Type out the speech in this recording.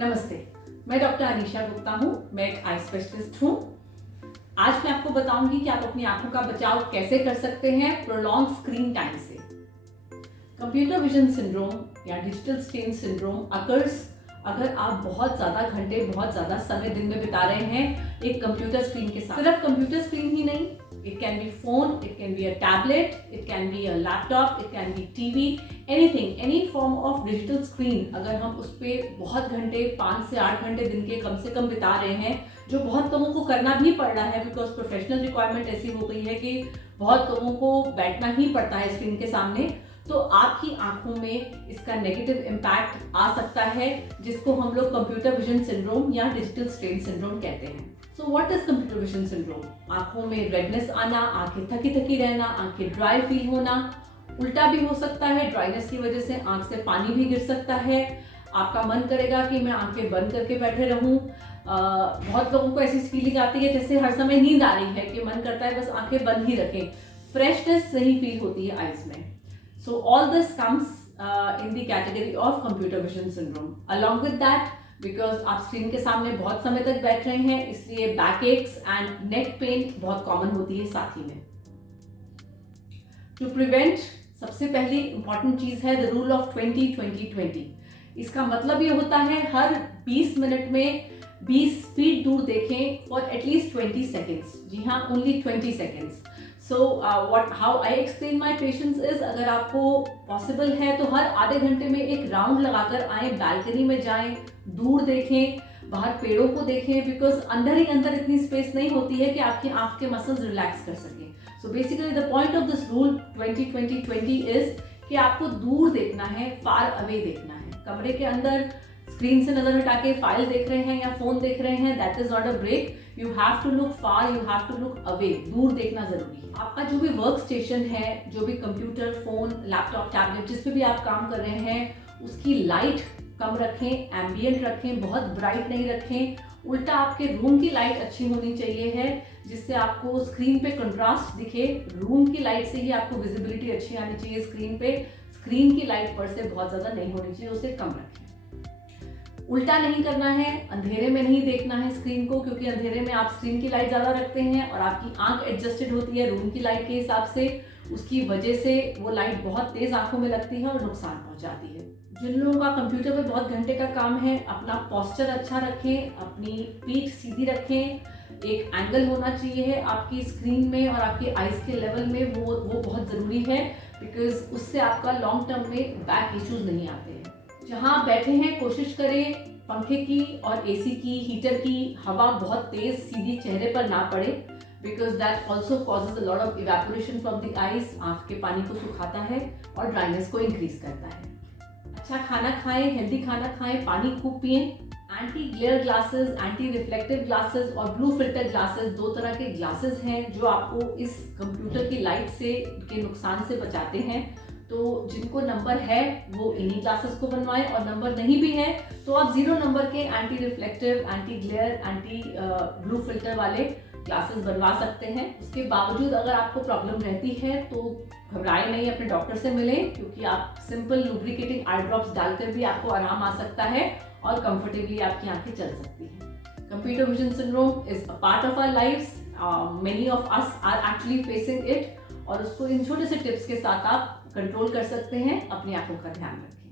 नमस्ते, मैं डॉक्टर अनीशा गुप्ता हूँ। मैं एक आई स्पेशलिस्ट हूँ। आज मैं आपको बताऊंगी कि आप अपनी आंखों का बचाव कैसे कर सकते हैं प्रोलॉन्ग स्क्रीन टाइम से। कंप्यूटर विजन सिंड्रोम या डिजिटल स्ट्रेन सिंड्रोम अकर्स अगर आप बहुत ज़्यादा घंटे, बहुत ज़्यादा समय दिन में बिता रहे हैं एक कंप्यूटर स्क्रीन के साथ। सिर्फ कंप्यूटर स्क्रीन ही नहीं, it can be phone, it can be a tablet, it can be a laptop, it can be TV, anything, any form of digital screen. अगर हम उस पर बहुत घंटे, 5 से 8 घंटे दिन के कम से कम बिता रहे हैं, जो बहुत लोगों को करना भी पड़ रहा है बिकॉज प्रोफेशनल रिक्वायरमेंट ऐसी हो गई है कि बहुत लोगों को बैठना ही पड़ता है स्क्रीन के सामने, तो आपकी आंखों में इसका नेगेटिव इम्पैक्ट आ सकता है, जिसको हम लोग कंप्यूटर विजन सिंड्रोम या डिजिटल स्ट्रेन सिंड्रोम कहते हैं। So what is computer vision syndrome? आंखों में रेडनेस आना, आंखें थकी थकी रहना, आंखें ड्राई फील होना। उल्टा भी हो सकता है, ड्राइनेस की वजह से आंख से पानी भी गिर सकता है। आपका मन करेगा कि मैं आंखें बंद करके बैठे रहूं। बहुत लोगों को ऐसी फीलिंग आती है जैसे हर समय नींद आ रही है कि मन करता है बस आंखें बंद ही रखें। फ्रेशनेस नहीं फील होती है आईज में। So all this comes in the category of computer vision syndrome. Along with that, because आप स्क्रीन के सामने बहुत समय तक बैठ रहे हैं, इसलिए back x and neck pain बहुत कॉमन होती है साथ ही में। टू प्रिवेंट, सबसे पहली इंपॉर्टेंट चीज है द रूल ऑफ 20-20-20। इसका मतलब ये होता है हर 20 मिनट में 20 फीट दूर देखें फॉर एटलीस्ट 20 सेकेंड्स। जी हाँ, only 20 seconds. So how I explain my patients is, अगर आपको पॉसिबल है तो हर आधे घंटे में एक राउंड लगाकर आए, बैल्कनी में जाएं, दूर देखें, बाहर पेड़ों को देखें, बिकॉज अंदर ही अंदर इतनी स्पेस नहीं होती है कि आपकी आंख के मसल्स रिलैक्स कर सकें। So basically the point of this rule 20-20-20 is कि आपको दूर देखना है, फार अवे देखना है। कमरे के अंदर स्क्रीन से नजर हटा के फाइल देख रहे हैं या फोन देख रहे हैं, that is not a break. You have to look far, you have to look away. दूर देखना जरूरी है। आपका जो भी वर्क स्टेशन है, जो भी कंप्यूटर, फोन, लैपटॉप, टैबलेट, जिस पे भी आप काम कर रहे हैं, उसकी लाइट कम रखें, एम्बियंट रखें, बहुत ब्राइट नहीं रखें। उल्टा आपके रूम की लाइट अच्छी होनी चाहिए है, जिससे आपको स्क्रीन पे कंट्रास्ट दिखे। रूम की लाइट से ही आपको विजिबिलिटी अच्छी आनी चाहिए स्क्रीन पे। स्क्रीन की लाइट पर से बहुत ज्यादा नहीं होनी चाहिए, उसे कम रखें। उल्टा नहीं करना है, अंधेरे में नहीं देखना है स्क्रीन को, क्योंकि अंधेरे में आप स्क्रीन की लाइट ज़्यादा रखते हैं और आपकी आंख एडजस्टेड होती है रूम की लाइट के हिसाब से। उसकी वजह से वो लाइट बहुत तेज आंखों में लगती है और नुकसान पहुंचाती है। जिन लोगों का कंप्यूटर पे बहुत घंटे का काम है, अपना पोस्चर अच्छा रखें, अपनी पीठ सीधी रखें, एक एंगल होना चाहिए है आपकी स्क्रीन में और आपकी आईज के लेवल में, वो बहुत ज़रूरी है, बिकॉज उससे आपका लॉन्ग टर्म में बैक इश्यूज नहीं आते हैं। जहाँ आप बैठे हैं, कोशिश करें पंखे की और एसी की, हीटर की हवा बहुत तेज सीधी चेहरे पर ना पड़े, because that also causes a lot of evaporation from the eyes. आंख के पानी को सुखाता है और ड्राइनेस को इंक्रीज करता है। अच्छा खाना खाएं, हेल्दी खाना खाएं, पानी खूब पिएं। Anti glare glasses, anti reflective glasses और ब्लू फिल्टर ग्लासेस, दो तरह के ग्लासेस हैं जो आपको इस कंप्यूटर की लाइट से के नुकसान से बचाते हैं। तो जिनको नंबर है वो इन्हीं ग्लासेस को बनवाएं, और नंबर नहीं भी है तो आप 0 नंबर के anti reflective, anti glare, anti blue filter वाले ग्लासेस बनवा सकते हैं। उसके बावजूद अगर आपको प्रॉब्लम रहती है तो घबराएं नहीं, अपने डॉक्टर से मिलें, क्योंकि आप सिंपल लुब्रिकेटिंग आई ड्रॉप्स डालकर भी आपको आराम आ सकता है और कंफर्टेबली आपकी आंखें चल सकती हैं। Computer vision syndrome is a part of our lifes. Many of us are actually facing it, और उसको इन छोटे से टिप्स के साथ आप कंट्रोल कर सकते हैं। अपनी आंखों का ध्यान रखें।